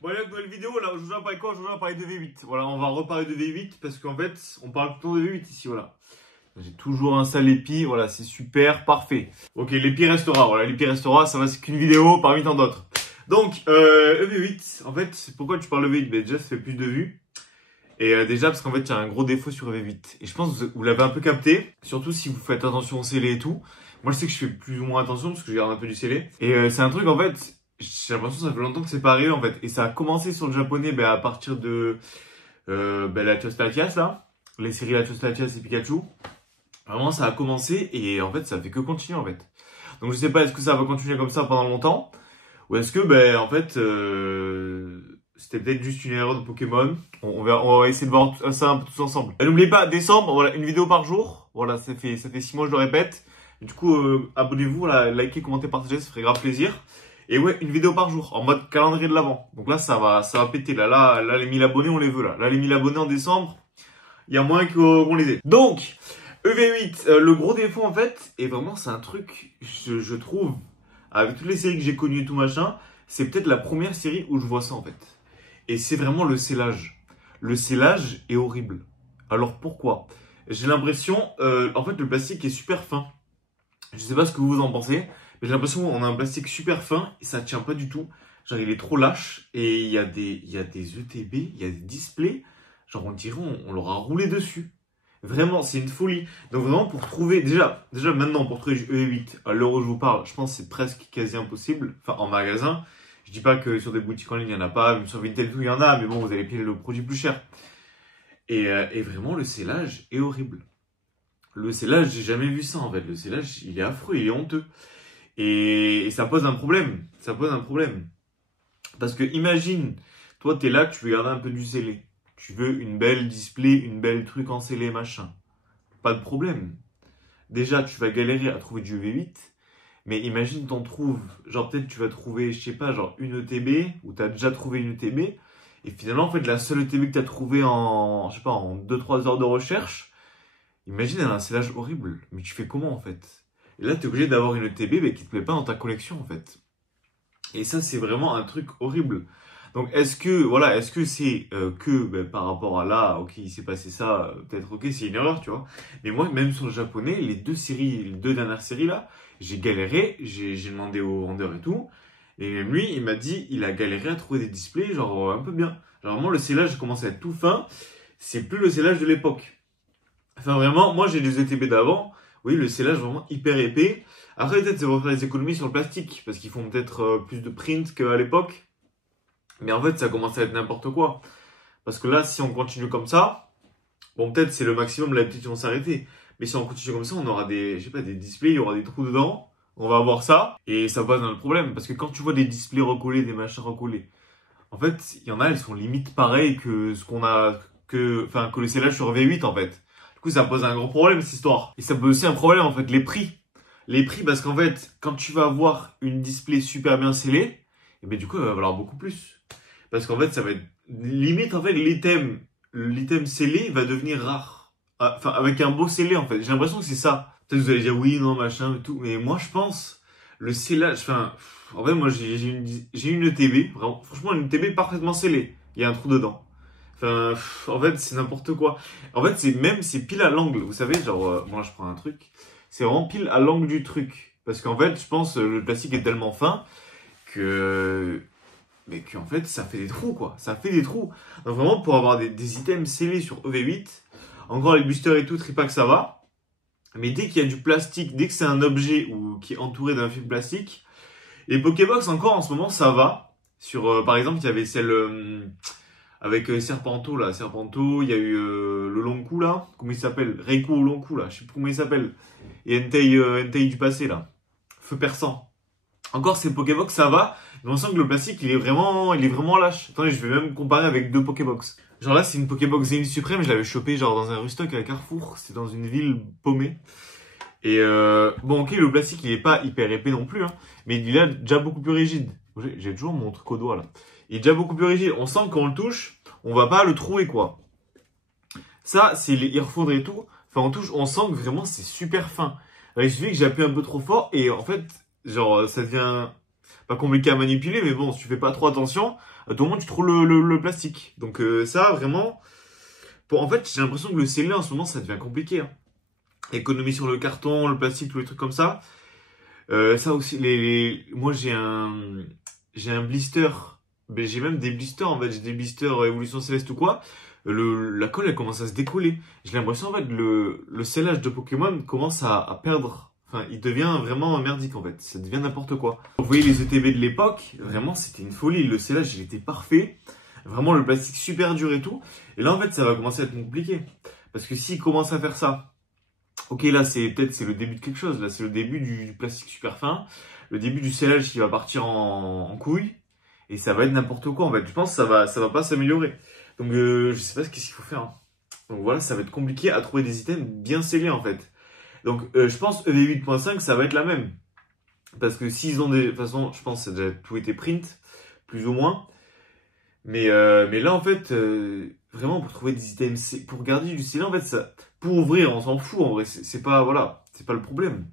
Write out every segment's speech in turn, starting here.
Bon allez, nouvelle vidéo, là, aujourd'hui on va parler quoi? Aujourd'hui on va parler de V8. Voilà, on va reparler de V8 parce qu'en fait, on parle tout le temps de V8 ici, voilà. J'ai toujours un sale épi, voilà, c'est super, parfait. Ok, l'épi restera, voilà, l'épi restera, ça va, c'est qu'une vidéo parmi tant d'autres. Donc, EV8, en fait, pourquoi tu parles de V8? Ben, déjà, ça fait plus de vues. Et déjà, parce qu'en fait, il y a un gros défaut sur EV8. Et je pense que vous l'avez un peu capté, surtout si vous faites attention au scellé et tout. Moi, je sais que je fais plus ou moins attention parce que je garde un peu du scellé. Et c'est un truc, en fait, j'ai l'impression que ça fait longtemps que c'est pas arrivé, en fait. Et ça a commencé sur le japonais à partir de la Latias, là. Les séries Latias et Pikachu. Vraiment, ça a commencé et en fait, ça fait que continuer, en fait. Donc, je sais pas, est-ce que ça va continuer comme ça pendant longtemps? Ou est-ce que, en fait, c'était peut-être juste une erreur de Pokémon. On va essayer de voir ça un peu tous ensemble. Et n'oubliez pas, décembre, voilà, une vidéo par jour. Voilà, ça fait 6 mois, je le répète. Et du coup, abonnez-vous, voilà, likez, commentez, partagez, ça ferait grave plaisir. Et ouais, une vidéo par jour, en mode calendrier de l'avant. Donc là, ça va péter. Là, les 1000 abonnés, on les veut, là. Là, les 1000 abonnés en décembre, il y a moins qu'on les ait. Donc, EV8, le gros défaut, en fait, et vraiment, c'est un truc, je trouve, avec toutes les séries que j'ai connues et tout machin, c'est peut-être la première série où je vois ça, en fait. Et c'est vraiment le scellage. Le scellage est horrible. Alors pourquoi? J'ai l'impression, en fait, le plastique est super fin. Je sais pas ce que vous en pensez, mais j'ai l'impression qu'on a un plastique super fin et ça tient pas du tout. Genre, il est trop lâche et il y a des ETB, il y a des displays. Genre, on dirait on leur a roulé dessus. Vraiment, c'est une folie. Donc vraiment, pour trouver, déjà maintenant, pour trouver E8, à l'heure où je vous parle, je pense que c'est presque quasi impossible. Enfin, en magasin. Je dis pas que sur des boutiques en ligne, il n'y en a pas, même sur Vinted, tout, il y en a, mais bon, vous allez payer le produit plus cher. Et vraiment, le scellage est horrible. Le scellage, j'ai jamais vu ça, en fait. Le scellage, il est affreux, il est honteux. Et ça pose un problème. Ça pose un problème. Parce que imagine, toi, t'es là, tu veux garder un peu du scellé. Tu veux une belle display, une belle truc en scellé, machin. Pas de problème. Déjà, tu vas galérer à trouver du V8. Mais imagine t'en trouves, genre peut-être tu vas trouver, je sais pas, genre une ETB, ou t'as déjà trouvé une ETB, et finalement en fait la seule ETB que t'as trouvée en, je sais pas, en 2-3 heures de recherche, imagine elle a un scellage horrible, mais tu fais comment en fait? Et là t'es obligé d'avoir une ETB qui te plaît pas dans ta collection en fait. Et ça c'est vraiment un truc horrible. Donc est-ce que c'est par rapport à là, ok il s'est passé ça, peut-être ok c'est une erreur tu vois. Mais moi même sur le japonais, les deux dernières séries là, j'ai galéré, j'ai demandé au vendeur et tout. Et même lui, il m'a dit, il a galéré à trouver des displays, genre un peu bien. Genre vraiment, le scellage commence à être tout fin. C'est plus le scellage de l'époque. Enfin vraiment, moi j'ai des ETB d'avant. Oui, le scellage vraiment hyper épais. Après peut-être c'est pour faire des économies sur le plastique, parce qu'ils font peut-être plus de print qu'à l'époque. Mais en fait, ça commence à être n'importe quoi. Parce que là, si on continue comme ça, bon peut-être c'est le maximum, là peut-être ils vont s'arrêter. Mais si on continue comme ça, on aura des, je sais pas, des displays, il y aura des trous dedans. On va avoir ça. Et ça pose un problème. Parce que quand tu vois des displays recollés, des machins recollés, en fait, il y en a, elles sont limite pareilles que ce qu'on a, que le scellage sur V8, en fait. Du coup, ça pose un gros problème, cette histoire. Et ça pose aussi un problème, en fait, les prix. Les prix, parce qu'en fait, quand tu vas avoir une display super bien scellée, et ben, du coup, elle va valoir beaucoup plus. Parce qu'en fait, ça va être, limite, en fait, l'item scellé va devenir rare. Enfin, avec un beau scellé, en fait. J'ai l'impression que c'est ça. Peut-être que vous allez dire oui, non, machin et tout. Mais moi, je pense, le scellage, en fait, moi, j'ai une ETB, vraiment, franchement, une ETB parfaitement scellée. Il y a un trou dedans. En fait, c'est n'importe quoi. En fait, c'est pile à l'angle. Vous savez, genre, moi, je prends un truc. C'est vraiment pile à l'angle du truc. Parce qu'en fait, je pense, le plastique est tellement fin mais qu'en fait, ça fait des trous, quoi. Ça fait des trous. Donc vraiment, pour avoir des items scellés sur EV8, encore les boosters et tout, Tripack, ça va. Mais dès qu'il y a du plastique, dès que c'est un objet qui est entouré d'un film plastique, les Pokébox encore en ce moment ça va. Sur par exemple il y avait celle avec Serpento là, Serpento, il y a eu le long coup là, comment il s'appelle? Reiku au long coup là, je sais plus comment il s'appelle. Et Entei du passé là, feu perçant. Encore ces Pokébox ça va, mais on sent que le plastique il est vraiment lâche. Attendez, je vais même comparer avec deux Pokébox. Genre là, c'est une Pokébox Zénith Suprême, je l'avais chopé genre dans un Rustock à Carrefour, c'était dans une ville paumée. Et bon, ok, le plastique il est pas hyper épais non plus, hein, mais il est déjà beaucoup plus rigide. J'ai toujours mon truc au doigt là. Il est déjà beaucoup plus rigide. On sent que quand on le touche, on va pas le trouver quoi. Ça, c'est les earphones et tout. Enfin, on touche, on sent que vraiment c'est super fin. Alors, il suffit que j'appuie un peu trop fort et en fait, genre, ça devient pas compliqué à manipuler, mais bon, si tu fais pas trop attention, à tout moment, tu trouves le plastique. Donc ça, vraiment, en fait, j'ai l'impression que le scellé, en ce moment, ça devient compliqué. Hein. Économie sur le carton, le plastique, tous les trucs comme ça. Ça aussi, moi, j'ai un blister. Ben, j'ai même des blisters, en fait. J'ai des blisters Évolution Céleste ou quoi. La colle, elle commence à se décoller. J'ai l'impression, en fait, le scellage de Pokémon commence à perdre. Enfin, il devient vraiment merdique, en fait. Ça devient n'importe quoi. Vous voyez les ETB de l'époque, vraiment, c'était une folie. Le scellage, il était parfait. Vraiment, le plastique super dur et tout. Et là, en fait, ça va commencer à être compliqué. Parce que s'il commence à faire ça, ok, là, c'est le début de quelque chose. Là, c'est le début du plastique super fin. Le début du scellage qui va partir en couille. Et ça va être n'importe quoi, en fait. Je pense que ça va pas s'améliorer. Donc, je sais pas ce qu'il faut faire. Hein. Donc voilà, ça va être compliqué à trouver des items bien scellés, en fait. Donc, je pense EV 8.5, ça va être la même. Parce que s'ils ont des... De toute façon, je pense que ça a déjà tout été print, plus ou moins. Mais là, en fait, vraiment, pour trouver des items... Pour garder du scellé, en fait, ça... Pour ouvrir, on s'en fout, en vrai. C'est pas... Voilà, c'est pas le problème.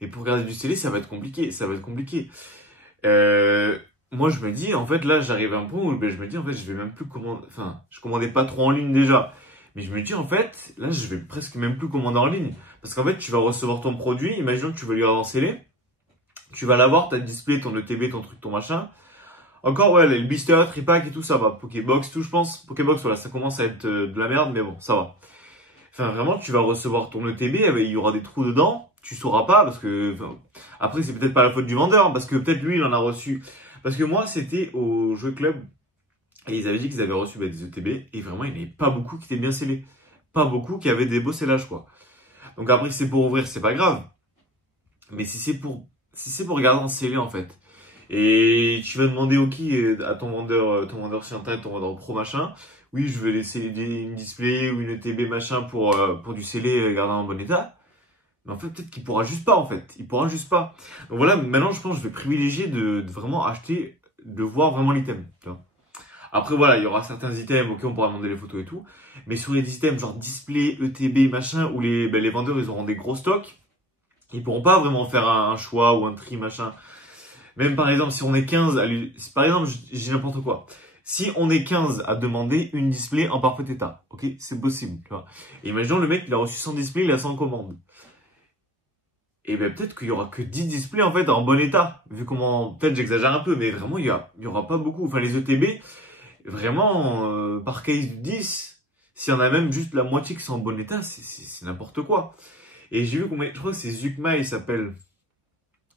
Et pour garder du scellé, ça va être compliqué. Ça va être compliqué. Moi, je me dis, en fait, là, j'arrive à un point où ben, je me dis, en fait, je vais même plus commander... Enfin, je commandais pas trop en ligne déjà. Mais je me dis, en fait, là, je vais presque même plus commander en ligne. Parce qu'en fait, tu vas recevoir ton produit. Imaginons que tu veux lui avoir scellé. Tu vas l'avoir, t'as le display, ton ETB, ton truc, ton machin. Encore, ouais, le blister, tripack et tout, ça va. Pokébox, tout, je pense. Pokébox, voilà, ça commence à être de la merde, mais bon, ça va. Enfin, vraiment, tu vas recevoir ton ETB, il y aura des trous dedans. Tu sauras pas, parce que... Enfin, après, c'est peut-être pas la faute du vendeur, parce que peut-être lui, il en a reçu... Parce que moi, c'était au Jeu Club, et ils avaient dit qu'ils avaient reçu des ETB, et vraiment, il n'y avait pas beaucoup qui étaient bien scellés. Pas beaucoup qui avaient des beaux scellages, quoi. Donc après, c'est pour ouvrir, c'est pas grave. Mais si c'est pour garder en scellé, en fait. Et tu vas demander au qui à ton vendeur sur internet, ton vendeur pro machin. Oui, je veux laisser une display ou une ETB machin pour du scellé garder en bon état. Mais en fait, peut-être qu'il pourra juste pas, en fait. Il pourra juste pas. Donc voilà, maintenant, je pense que je vais privilégier de vraiment acheter, de voir vraiment l'item. Après, voilà, il y aura certains items, ok, on pourra demander les photos et tout. Mais sur les items genre display, ETB, machin, où les vendeurs, ils auront des gros stocks, ils pourront pas vraiment faire un choix ou un tri, machin. Même par exemple, si on est 15, par exemple, je dis n'importe quoi. Si on est 15 à demander une display en parfait état, ok, c'est possible, tu vois. Et imaginons le mec, il a reçu 100 displays, il a 100 commandes. Et ben peut-être qu'il y aura que 10 displays en fait en bon état. Vu comment, peut-être j'exagère un peu, mais vraiment il y aura pas beaucoup. Enfin les ETB, vraiment par case de 10, s'il y en a même juste la moitié qui sont en bon état, c'est n'importe quoi. Et j'ai vu combien, je crois que c'est Zukma, il s'appelle.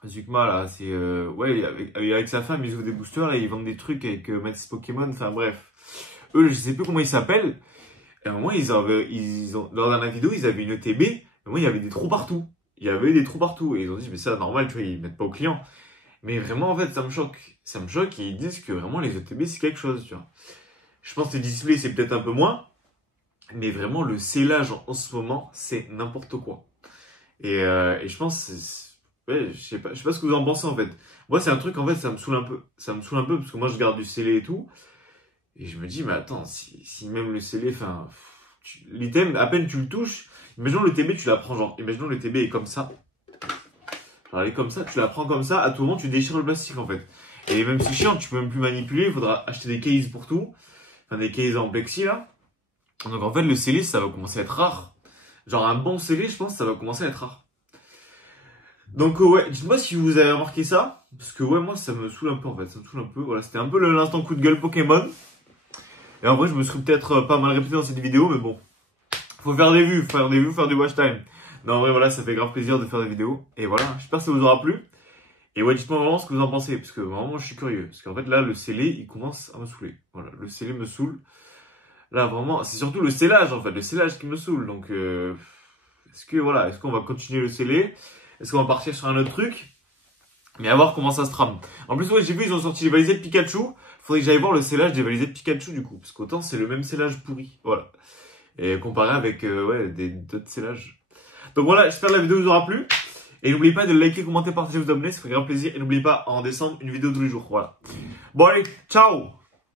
Zukma là, c'est ouais, avec sa femme ils ouvrent des boosters là, ils vendent des trucs avec Matisse Pokémon, enfin bref. Eux, je sais plus comment ils s'appellent. Et à un moment lors de la vidéo, ils avaient une ETB, mais moi il y avait des trous partout. Il y avait des trous partout. Et ils ont dit, mais ça, normal, tu vois, ils mettent pas au client. Mais vraiment, en fait, ça me choque. Ça me choque et ils disent que vraiment, les ETB, c'est quelque chose, tu vois. Je pense que les displays, c'est peut-être un peu moins. Mais vraiment, le scellage en ce moment, c'est n'importe quoi. Et je pense, ouais, je sais pas ce que vous en pensez, en fait. Moi, c'est un truc, en fait, ça me saoule un peu. Ça me saoule un peu parce que moi, je garde du scellé et tout. Et je me dis, mais attends, si même le scellé, enfin, l'item, à peine tu le touches, imaginons le TB, tu la prends genre, imaginons le TB est comme ça. Alors, elle est comme ça, tu la prends comme ça, à tout moment, tu déchires le plastique en fait. Et même si c'est chiant, tu peux même plus manipuler, il faudra acheter des cases pour tout. Enfin, des cases en plexi là. Donc en fait, le scellé, ça va commencer à être rare. Genre un bon scellé, je pense, ça va commencer à être rare. Donc ouais, dites-moi si vous avez remarqué ça. Parce que ouais, moi, ça me saoule un peu en fait, ça me saoule un peu. Voilà, c'était un peu l'instant coup de gueule Pokémon. Et en vrai, je me serais peut-être pas mal répété dans cette vidéo, mais bon. Faut faire des vues, faire du watch time. Non, en vrai, voilà, ça fait grave plaisir de faire des vidéos. Et voilà, j'espère que ça vous aura plu. Et ouais, dites-moi vraiment ce que vous en pensez, parce que vraiment, je suis curieux. Parce qu'en fait, là, le scellé, il commence à me saouler. Voilà, le scellé me saoule. Là, vraiment, c'est surtout le scellage, en fait, le scellage qui me saoule. Donc, est-ce qu'on va continuer le scellé? Est-ce qu'on va partir sur un autre truc? Mais à voir comment ça se trame. En plus, ouais, j'ai vu, ils ont sorti les valisettes Pikachu. Faudrait que j'aille voir le scellage des valisettes Pikachu, du coup. Parce qu'autant, c'est le même scellage pourri. Voilà. Et comparé avec d'autres scellages. Donc voilà, j'espère que la vidéo vous aura plu. Et n'oubliez pas de liker, commenter, partager, vous abonner, ça fait grand plaisir. Et n'oubliez pas, en décembre, une vidéo tous les jours. Voilà. Bon allez, ciao!